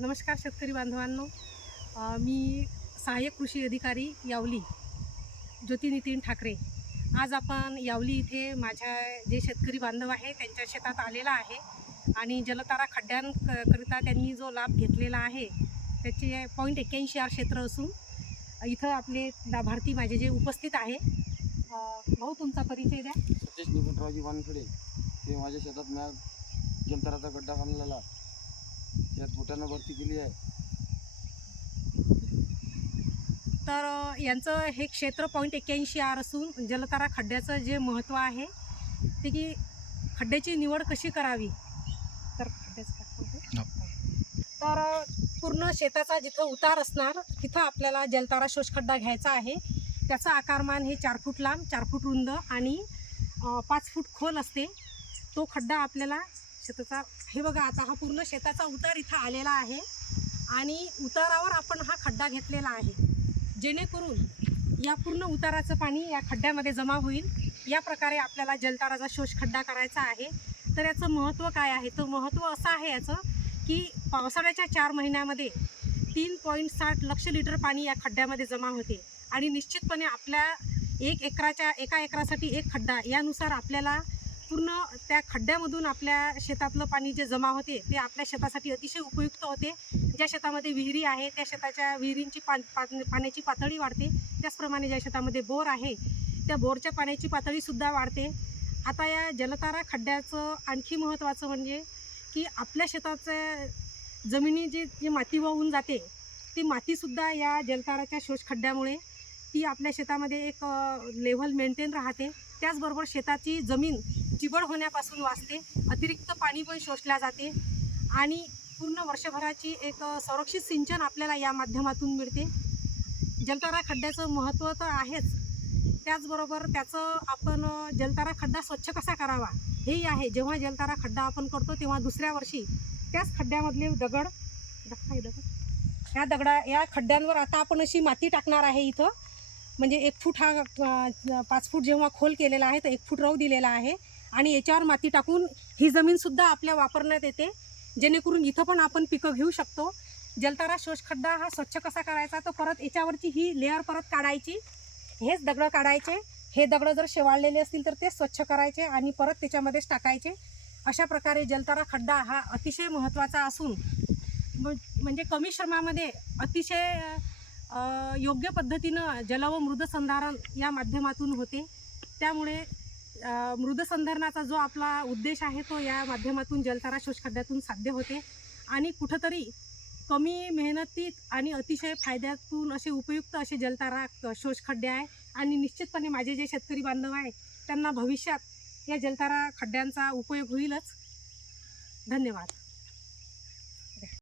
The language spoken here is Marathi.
नमस्कार शेतकरी बांधवांनो. मी सहाय्यक कृषी अधिकारी यावली ज्योती नितीन ठाकरे. आज आपण यावली इथे माझ्या जे शेतकरी बांधव आहे त्यांच्या शेतात आलेला आहे आणि जलतारा खड्ड्यांकरिता त्यांनी जो लाभ घेतलेला आहे त्याचे पॉईंट एक्क्याऐंशी आर क्षेत्र असून इथं आपले लाभार्थी माझे जे उपस्थित आहे. भाऊ तुमचा परिचय द्या. सतीश निकुंजरावजी वानखडे. हे माझ्या शेतात मॅ जलतराचा गड्डा बांधलेला त्यात बोटानं भरती केली आहे. तर यांचं हे क्षेत्र पॉईंट एक्क्याऐंशी आर असून जलतारा खड्ड्याचं जे महत्त्व आहे ते की खड्ड्याची निवड कशी करावी? तर खड्ड्याचं? तर पूर्ण शेताचा जिथं उतार असणार तिथं आपल्याला जलतारा शोषखड्डा घ्यायचा आहे. त्याचं आकारमान हे चार फूट लांब चार फूट रुंद आणि पाच फूट खोल असते. तो खड्डा आपल्याला शेताचा हे बघा आता हा पूर्ण शेताचा उतार इथं आलेला आहे. आणि उतारावर आपण हा खड्डा घेतलेला आहे. जेणेकरून या पूर्ण उताराचं पाणी या खड्ड्यामध्ये जमा होईल. या प्रकारे आपल्याला जलताराचा शोष खड्डा करायचा आहे. तर याचं महत्त्व काय आहे? तर महत्त्व असं आहे याचं की पावसाळ्याच्या चार महिन्यामध्ये तीन पॉईंट साठ लक्ष लिटर पाणी या खड्ड्यामध्ये जमा होते. आणि निश्चितपणे आपल्या एक एकराच्या एका एकरासाठी एक खड्डा यानुसार आपल्याला पूर्ण त्या खड्ड्यामधून आपल्या शेतातलं पाणी जे जमा होते ते आपल्या शेतासाठी अतिशय उपयुक्त होते. ज्या शेतामध्ये विहिरी आहे त्या शेताच्या विहिरींची पा पाण्याची पातळी वाढते. त्याचप्रमाणे ज्या शेतामध्ये बोर आहे त्या बोरच्या पाण्याची पातळीसुद्धा वाढते. आता या जलतारा खड्ड्याचं आणखी महत्त्वाचं म्हणजे की आपल्या शेताचं जमिनी जी जी माती वाहून जाते ती मातीसुद्धा या जलताराच्या शोष खड्ड्यामुळे ती आपल्या शेतामध्ये एक लेव्हल मेंटेन राहते. त्याचबरोबर शेताची जमीन चिबड होण्यापासून वाचते. अतिरिक्त पाणी पण शोषल्या जाते. आणि पूर्ण वर्षभराची एक संरक्षित सिंचन आपल्याला या माध्यमातून मिळते. जलतारा खड्ड्याचं महत्त्व तर आहेच. त्याचबरोबर त्याचं आपण जलतारा खड्डा स्वच्छ कसा करावा? हेही आहे. जेव्हा जलतारा खड्डा आपण करतो तेव्हा दुसऱ्या वर्षी त्याच खड्ड्यामधले दगड दगड या दगडा या खड्ड्यांवर आता आपण अशी माती टाकणार आहे इथं. म्हणजे एक फूट हा पाच फूट जेव्हा खोल केलेला आहे तर एक फूट राहू दिलेला आहे. आणि याच्यावर माती टाकून ही जमीनसुद्धा आपल्या वापरण्यात येते. जेणेकरून इथं पण आपण पिकं घेऊ शकतो. जलतारा शोष खड्डा हा स्वच्छ कसा करायचा तर परत याच्यावरची ही लेअर परत काढायची. हेच दगडं काढायचे. हे दगडं जर शेवाळलेले असतील तर ते स्वच्छ करायचे आणि परत त्याच्यामध्येच टाकायचे. अशा प्रकारे जलतारा खड्डा हा अतिशय महत्त्वाचा असून म्हणजे कमी श्रमामध्ये अतिशय योग्य पद्धतीनं जल व मृदसंधारण या माध्यमातून होते. त्यामुळे मृदसंधारणाचा जो आपला उद्देश आहे तो या माध्यमातून जलतारा शोषखड्ड्यातून साध्य होते. आणि कुठंतरी कमी मेहनतीत आणि अतिशय फायद्यातून असे उपयुक्त असे जलतारा शोषखड्डे आहे. आणि निश्चितपणे माझे जे शेतकरी बांधव आहे त्यांना भविष्यात या जलतारा खड्ड्यांचा उपयोग होईलच. धन्यवाद.